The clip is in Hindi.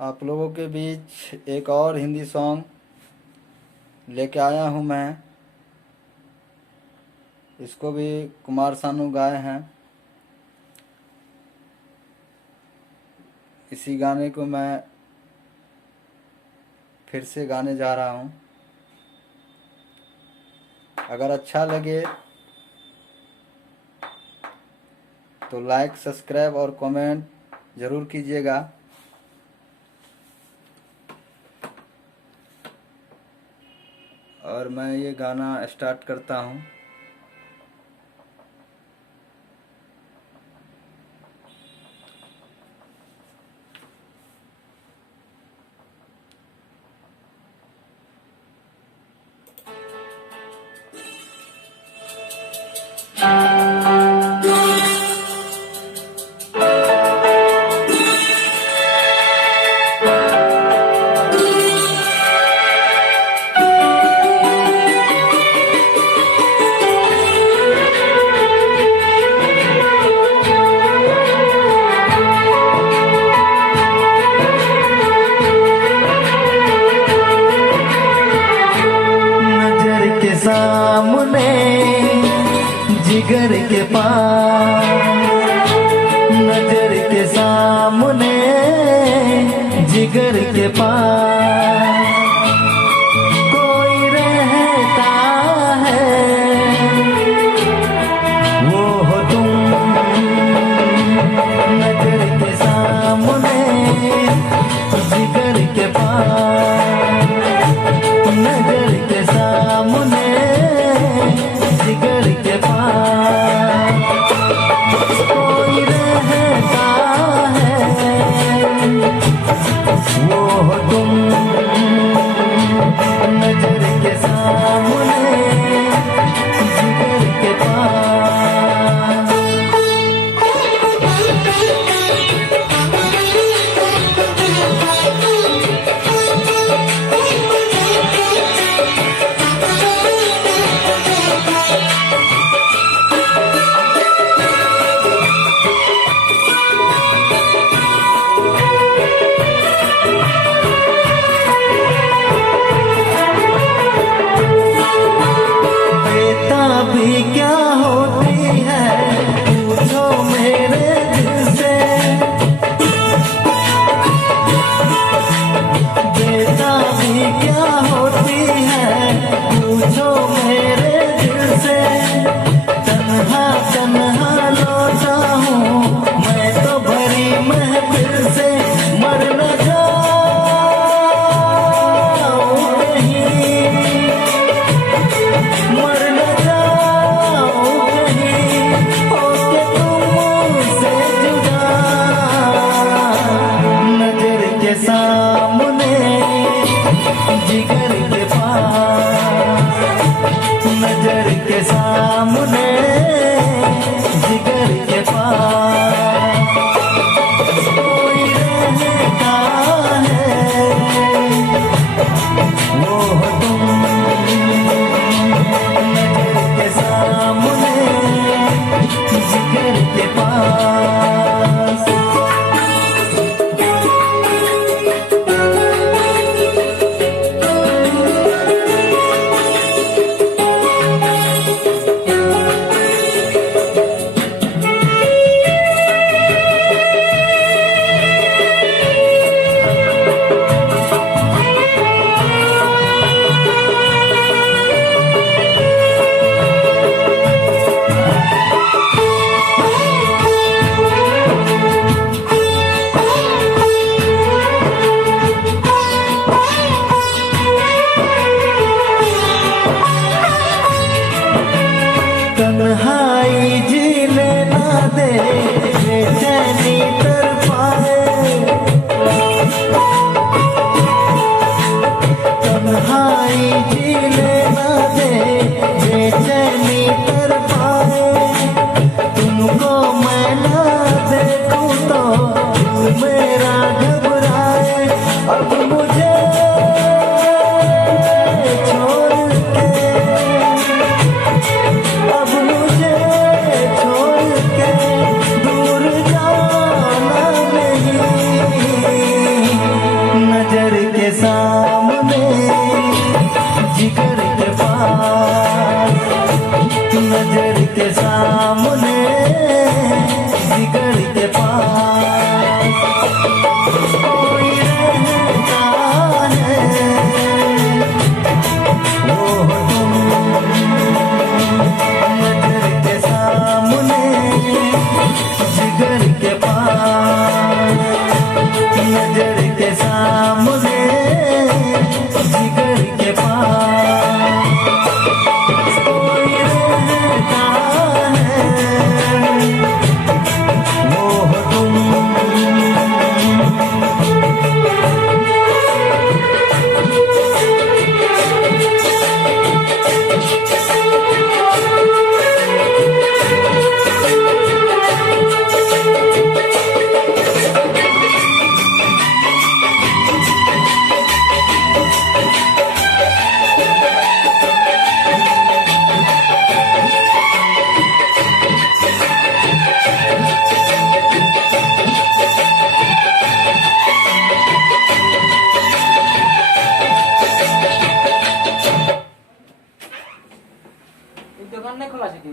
आप लोगों के बीच एक और हिंदी सॉन्ग लेके आया हूँ मैं। इसको भी कुमार सानू गाए हैं। इसी गाने को मैं फिर से गाने जा रहा हूँ। अगर अच्छा लगे तो लाइक, सब्सक्राइब और कमेंट ज़रूर कीजिएगा। और मैं ये गाना स्टार्ट करता हूँ। सामने जिगर के पास, नजर के सामने जिगर के पास कोई रहता है, वो हो तुम। नजर के सामने जिगर के पास, नजर के सामने जिगर के पास कोई रहता है, वो हो तुम। के पास कोई रहता है, वो हो तुम नजर के सामने, जिगर के पास, नजर के सामने, जिगर के पास कोई रहता है, वो हो तुम। এই দোকান না খোলা আছে কি?